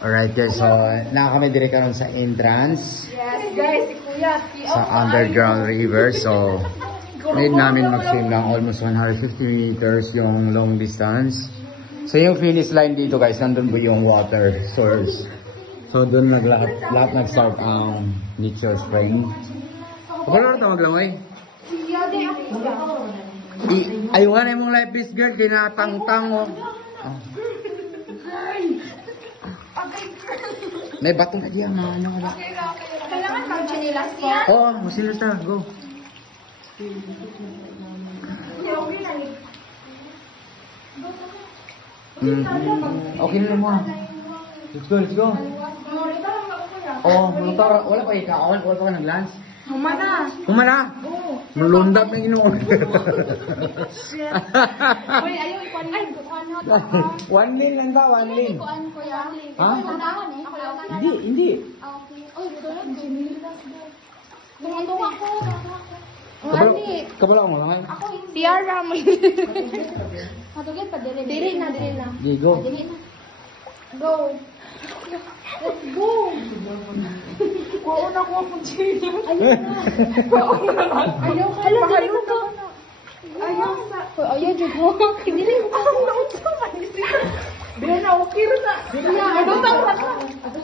Alright guys, so kami direct karon sa entrance. Yes guys, si Kuya. Sa underground river. So, need namin mag-swim lang almost 150 meters yung long distance. So yung finish line dito guys, nandun po yung water source. So doon lahat nag-start ang Nature Spring. Kapag na maglangoy? Ayaw nga na yung life vest girl, kinatang-tang o. May batong na diyan, ano ka ba? Kailangan mag-chinilas po? Oo, masilas na, go. Okay na mo. Let's go, let's go. Oh, wala pa ikaw, wala pa nag-lunch. Humana. Humana? Oo. Malundap na ginoon. Uy, ayaw ikuan. Ay, kuan ho. 1 lane lang ta, 1 lane. Kuan ko ya. Ha? Ako Hindi. Okay. Uy, sunod chinilas. Dumando ako. Kabala mo lang. Si Ara mo. Matugid pa dili na. Gigo. Dili na. Go. Let's go. Kuha na ko akong chinos. Ayaw ka. Ayaw ka. Ayaw sa. Ayaw dyan mo. Dili mo. Dili na. Okay rin na. Madutang ka.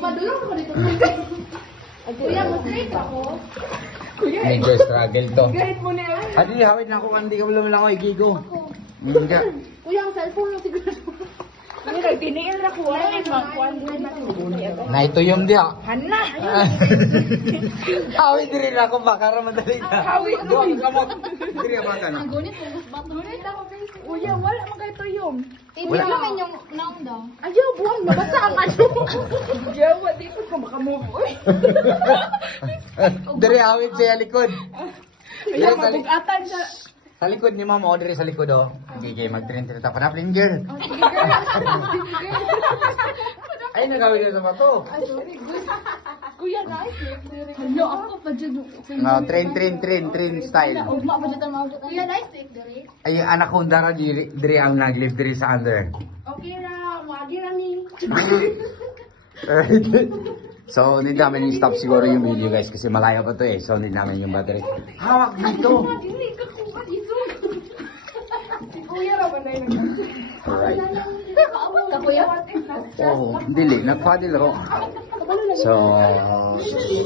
Madulong ko dito. Kuya, mas late ako. Medyo struggle to. Kahit mo na. Adi, hawid na ako hindi ka wala lang ako igigo. Kuya, ang cellphone mo siguro. Mira, tiniil na kuha. Kuhaan din na. Naituyom diya. Hana. Hawid rin ako baka madali na. Hawid doon. Kamot. Diri ba ka na? Gunit mo bato. Gunit ako guys. Kuya, wala man kayo tuyom. Wala. Ibig naman yung naong daw. Ayaw, buwang nabasa ang ano. Jawa, di ko ka makamove. Diri hawid siya likod. Ayaw, mabugatan siya. Sa likod ni Mama Audrey sa likod oh. Gigi mag-train ta pa na plain girl. Ay nagawin na ba to? Ay, sorry. Kuya, nice. Hello, ako pa dyan. No, train style. Ugma pa dyan. Kuya, nice. Ay anak ko dara diri ang naglive diri sa under. Okay ra, wagi ra ni. Alright. So, need namin i-stop siguro yung video guys kasi malayo pa to eh. So, need namin yung battery. Hawak dito! Dili ka kuha dito. Si Kuya ra ba na yun? Alright. Ka Kuya? Oo, dili. Nagpadil ako. So,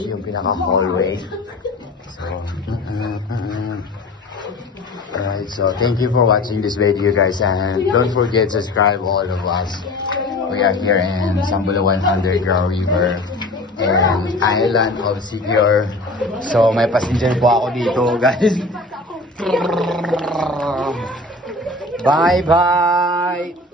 yung pinaka-hallway. So, alright. So, thank you for watching this video guys. And don't forget to subscribe all of us. We are here in Sambulawan Underground River and Island of Sigure. So, may passenger po ako dito, guys. Bye-bye!